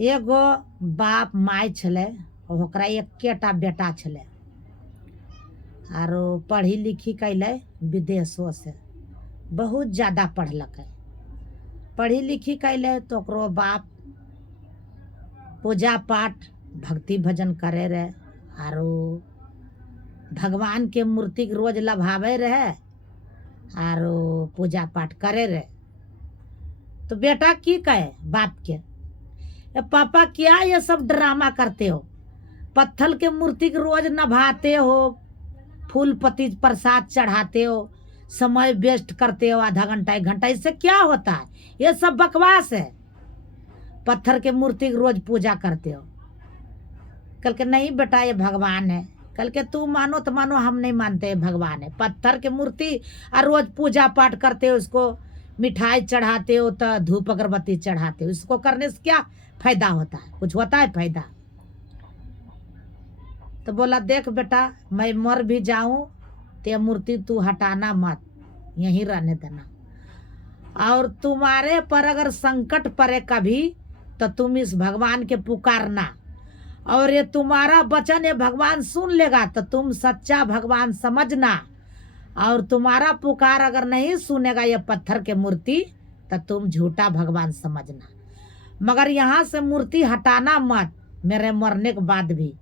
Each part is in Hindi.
एगो बाप माय छलै, ओकरा एकेटा बेटा छलै, आरो पढ़ी लिखी कैलै विदेशों से, बहुत ज़्यादा पढ़लकै। पढ़ी लिखी कैलै तो ओकरो बाप पूजा पाठ भक्ति भजन करे रहे, आरो भगवान के मूर्ति के रोज लभावे रहे, आरो पूजा पाठ करे रहे। तो बेटा की कहे बाप के, "ए पापा क्या ये सब ड्रामा करते हो? पत्थर के मूर्ति के रोज नभाते हो, फूल पत्ती प्रसाद चढ़ाते हो, समय वेस्ट करते हो आधा घंटा 1 घंटा, इससे क्या होता है? ये सब बकवास है। पत्थर के मूर्ति की रोज पूजा करते हो।" कल के नहीं बेटा ये भगवान है। कल के तू मानो तो मानो, हम नहीं मानते भगवान है। पत्थर के मूर्ति और रोज पूजा पाठ करते हो, उसको मिठाई चढ़ाते हो, तो धूप अगरबत्ती चढ़ाते हो, इसको करने से क्या फायदा होता है? कुछ होता है फायदा? तो बोला देख बेटा, मैं मर भी जाऊं तो ये मूर्ति तू हटाना मत, यहीं रहने देना, और तुम्हारे पर अगर संकट पड़े कभी तो तुम इस भगवान के पुकारना, और ये तुम्हारा वचन ये भगवान सुन लेगा तो तुम सच्चा भगवान समझना, और तुम्हारा पुकार अगर नहीं सुनेगा ये पत्थर के मूर्ति तो तुम झूठा भगवान समझना, मगर यहाँ से मूर्ति हटाना मत मेरे मरने के बाद भी,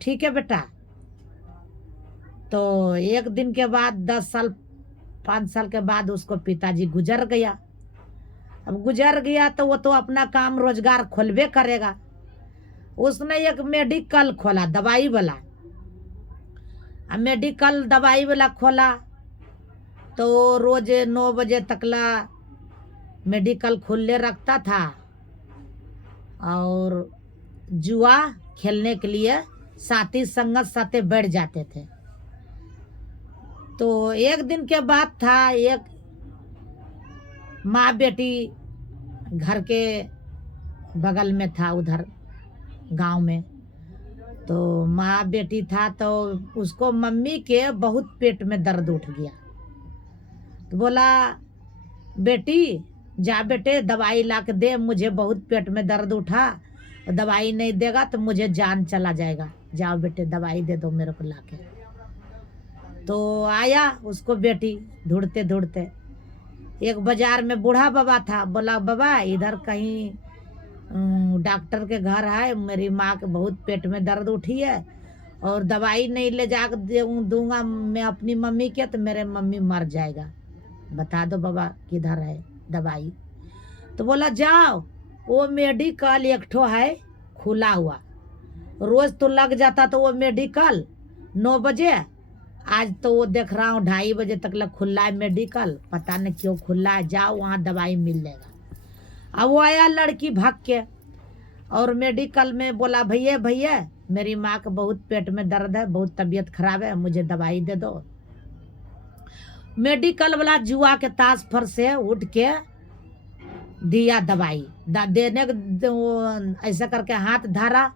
ठीक है बेटा? तो एक दिन के बाद 10 साल 5 साल के बाद उसको पिताजी गुजर गया। अब गुजर गया तो वो तो अपना काम रोजगार खोलबे करेगा। उसने एक मेडिकल खोला, दवाई वाला। अब मेडिकल दवाई वाला खोला तो रोज 9 बजे तकला मेडिकल खुले रखता था, और जुआ खेलने के लिए साथी संगत साथे बैठ जाते थे। तो एक दिन के बाद था, एक माँ बेटी घर के बगल में था, उधर गांव में, तो माँ बेटी था, तो उसको मम्मी के बहुत पेट में दर्द उठ गया। तो बोला बेटी जा बेटे दवाई ला के दे, मुझे बहुत पेट में दर्द उठा, दवाई नहीं देगा तो मुझे जान चला जाएगा, जाओ बेटे दवाई दे दो मेरे को ला के। तो आया उसको बेटी ढूंढते ढूंढते, एक बाजार में बूढ़ा बाबा था, बोला बाबा इधर कहीं डॉक्टर के घर है, मेरी माँ के बहुत पेट में दर्द उठी है, और दवाई नहीं ले जा दूंगा मैं अपनी मम्मी के तो मेरे मम्मी मर जाएगा, बता दो बाबा किधर है दवाई। तो बोला जाओ, वो मेडिकल एक ठो है खुला हुआ, रोज तो लग जाता तो वो मेडिकल 9 बजे, आज तो वो देख रहा हूँ 2:30 बजे तक लग खुला है मेडिकल, पता नहीं क्यों खुला है, जाओ वहाँ दवाई मिल जाएगा। अब वो आया लड़की भाग के, और मेडिकल में बोला भैया भैया मेरी माँ का बहुत पेट में दर्द है, बहुत तबीयत खराब है, मुझे दवाई दे दो। मेडिकल वाला जुआ के ताश पर से उठ के दिया दवाई, देने ऐसा करके हाथ धरा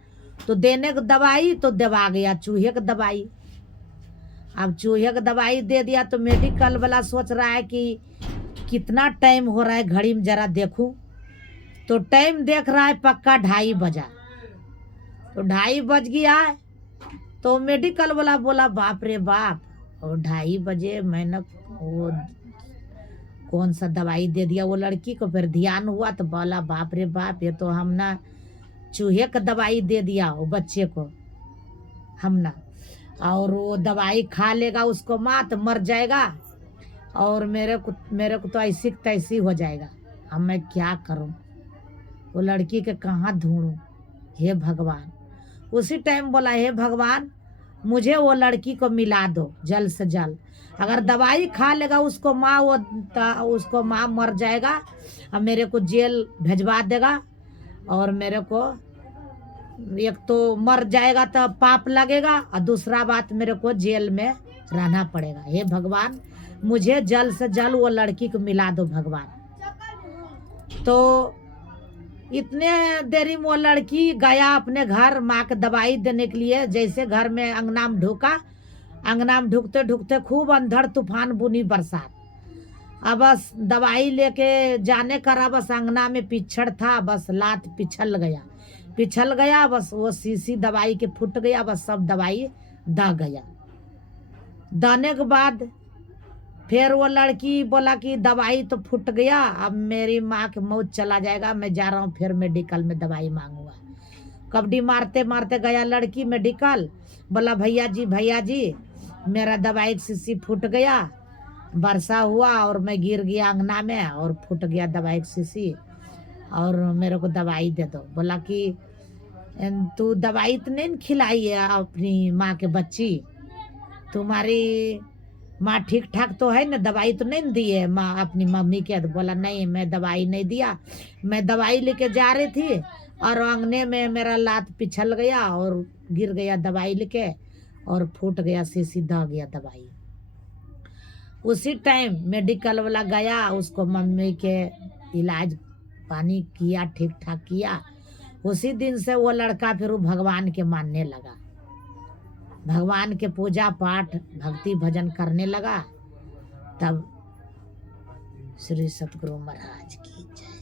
तो देने को दवाई तो दबा गया चूहे का दवाई। अब चूहे का दवाई दे दिया तो मेडिकल वाला सोच रहा है कि कितना टाइम हो रहा है, घड़ी में जरा देखूं, तो टाइम देख रहा है पक्का 2:30 बजा। तो 2:30 बज गया है, तो मेडिकल वाला बोला बाप रे बाप, और 2:30 बजे मैंने वो कौन सा दवाई दे दिया वो लड़की को। फिर ध्यान हुआ तो बोला बाप रे बाप, ये तो हम ना चूहे का दवाई दे दिया वो बच्चे को हम ना, और वो दवाई खा लेगा उसको माँ तो मर जाएगा, और मेरे को तो ऐसी तैसी हो जाएगा। अब मैं क्या करूं, वो लड़की के कहाँ ढूंढूं, हे भगवान। उसी टाइम बोला हे भगवान मुझे वो लड़की को मिला दो जल्द से जल्द, अगर दवाई खा लेगा उसको माँ मर जाएगा, अब मेरे को जेल भेजवा देगा, और मेरे को एक तो मर जाएगा तो पाप लगेगा, और दूसरा बात मेरे को जेल में रहना पड़ेगा। हे भगवान मुझे जल्द से जल्द वो लड़की को मिला दो भगवान। तो इतने देरी में वो लड़की गया अपने घर माँ के दवाई देने के लिए। जैसे घर में अंगना में ढुका, अंगना में ढुकते ढुकते खूब अंधड़ तूफान बुनी बरसात, अब बस दवाई लेके जाने करा, बस अंगना में पिछड़ था, बस लात पिछल गया, बस वो शीशी दवाई के फूट गया, बस सब दवाई द गया। दाने के बाद फिर वो लड़की बोला कि दवाई तो फूट गया, अब मेरी माँ की मौत चला जाएगा, मैं जा रहा हूँ फिर मेडिकल में दवाई मांगूंगा। कबड्डी मारते मारते गया लड़की मेडिकल, बोला भैया जी मेरा दवाई की शीशी फूट गया, वर्षा हुआ और मैं गिर गया अंगना में और फूट गया दवाई की शीशी, और मेरे को दवाई दे दो। बोला कि तू दवाई तो नहीं खिलाई है अपनी माँ के बच्ची, तुम्हारी माँ ठीक ठाक तो है ना, दवाई तो नहीं दी है माँ अपनी मम्मी के? तो बोला नहीं, मैं दवाई नहीं दिया, मैं दवाई लेके जा रही थी और अंगने में मेरा लात पिछल गया और गिर गया दवाई लेके और फूट गया, शीशी द गया दवाई। उसी टाइम मेडिकल वाला गया, उसको मम्मी के इलाज पानी किया, ठीक ठाक किया। उसी दिन से वो लड़का फिर वो भगवान के मानने लगा, भगवान के पूजा पाठ भक्ति भजन करने लगा। तब श्री सतगुरु महाराज की जय।